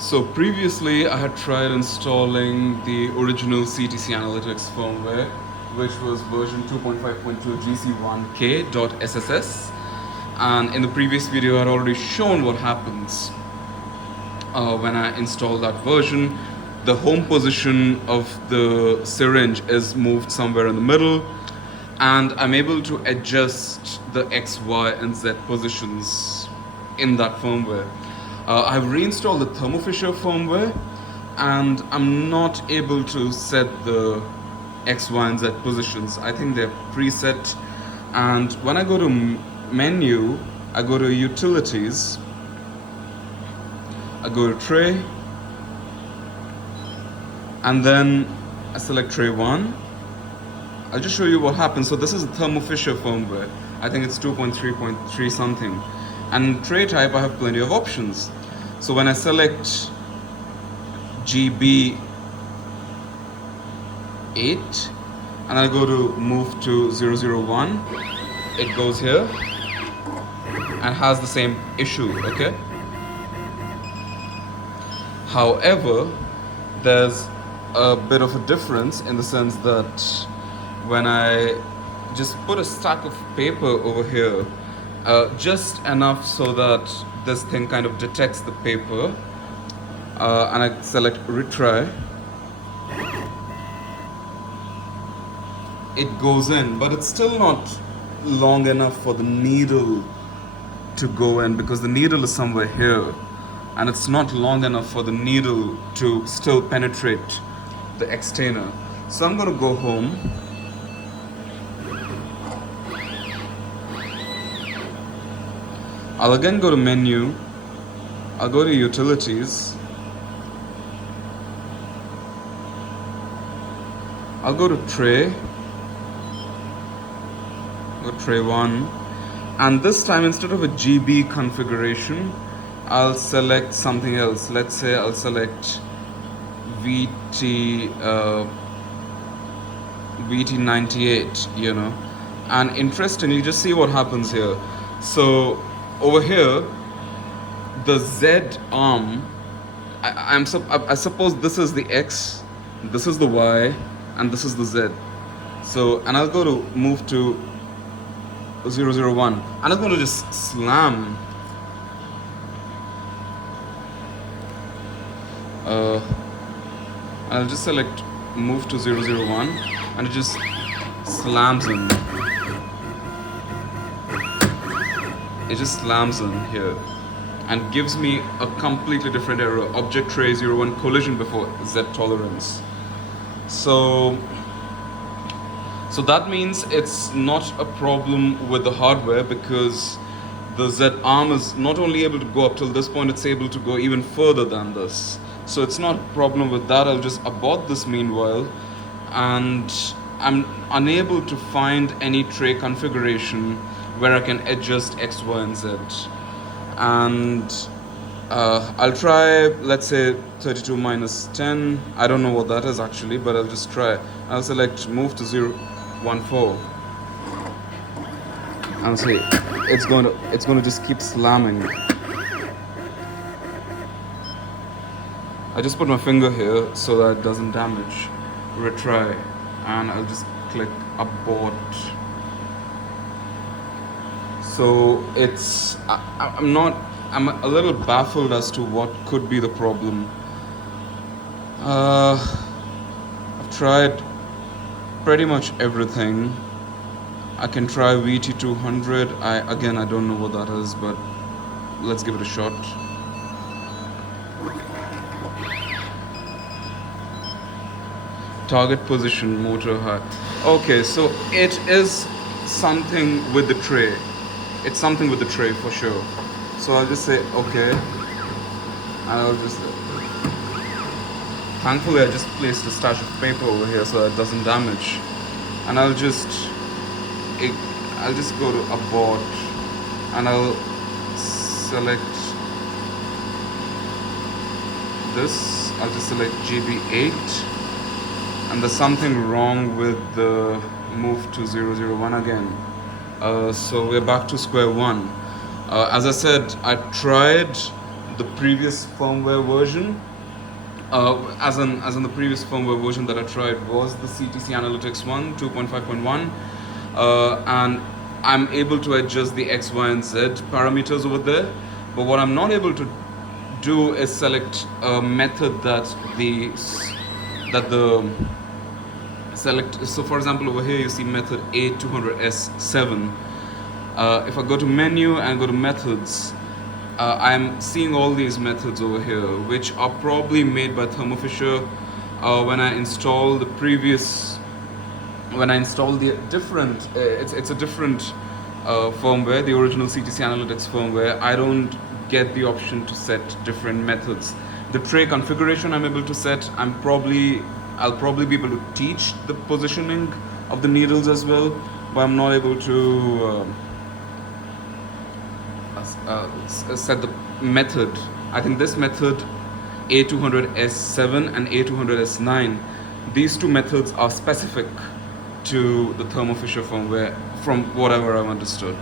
So previously I had tried installing the original CTC Analytics firmware, which was version 2.5.2 GC1K.SSS, and in the previous video I had already shown what happens when I install that version. The home position of the syringe is moved somewhere in the middle, and I'm able to adjust the X, Y, and Z positions in that firmware. I've reinstalled the ThermoFisher firmware, and I'm not able to set the X, Y, and Z positions. I think they're preset. And when I go to menu, I go to utilities, I go to tray, and then I select tray 1. I'll just show you what happens. So this is the ThermoFisher firmware. I think it's 2.3.3 something. And tray type, I have plenty of options. So when I select GB8, and I go to move to 001, it goes here and has the same issue, okay? However, there's a bit of a difference in the sense that when I just put a stack of paper over here, just enough so that this thing kind of detects the paper, and I select retry, it goes in, but it's still not long enough for the needle to go in, because the needle is somewhere here, and it's not long enough for the needle to still penetrate the extender. So I'm going to go home, I'll again go to menu, I'll go to utilities, I'll go to tray, go to tray 1, and this time instead of a GB configuration, I'll select something else. Let's say I'll select VT98, you know. And interestingly, just see what happens here. So over here, the Z arm, I suppose this is the X, this is the Y, and this is the Z. So, and I'll go to move to 001, and I'm going to just slam I'll just select move to 001, and it just slams in. It just slams in here and gives me a completely different error. Object tray 01 collision before Z tolerance. So that means it's not a problem with the hardware, because the Z arm is not only able to go up till this point, it's able to go even further than this. So it's not a problem with that. I'll just abort this meanwhile, and I'm unable to find any tray configuration where I can adjust X, Y, and Z. And I'll try, let's say 32 minus 10. I don't know what that is actually, but I'll just try. I'll select move to 014, and see it's going to just keep slamming. I just put my finger here so that it doesn't damage. Retry, and I'll just click abort. So it's, I'm a little baffled as to what could be the problem. I've tried pretty much everything. I can try VT200. I don't know what that is, but let's give it a shot. Target position, motor high. Okay, so it is something with the tray. It's something with the tray for sure. So I'll just say okay, and I'll just, thankfully I just placed a stash of paper over here so that it doesn't damage, and I'll just go to abort, and I'll select this. I'll just select GB8, and there's something wrong with the move to 001 again. So we're back to square one. As I said, I tried the previous firmware version. As in the previous firmware version that I tried was the CTC Analytics 1 2.5.1, and I'm able to adjust the X, Y, and Z parameters over there. But what I'm not able to do is select a method that the select. So for example, over here you see method A200S-7. If I go to menu and go to methods, I'm seeing all these methods over here, which are probably made by ThermoFisher when I install the previous, when I install the different, it's a different firmware, the original CTC Analytics firmware. I don't get the option to set different methods. The tray configuration I'm able to set. I'll probably be able to teach the positioning of the needles as well, but I'm not able to set the method. I think this method A200S-7 and A200S-9, these two methods are specific to the ThermoFisher firmware from whatever I've understood.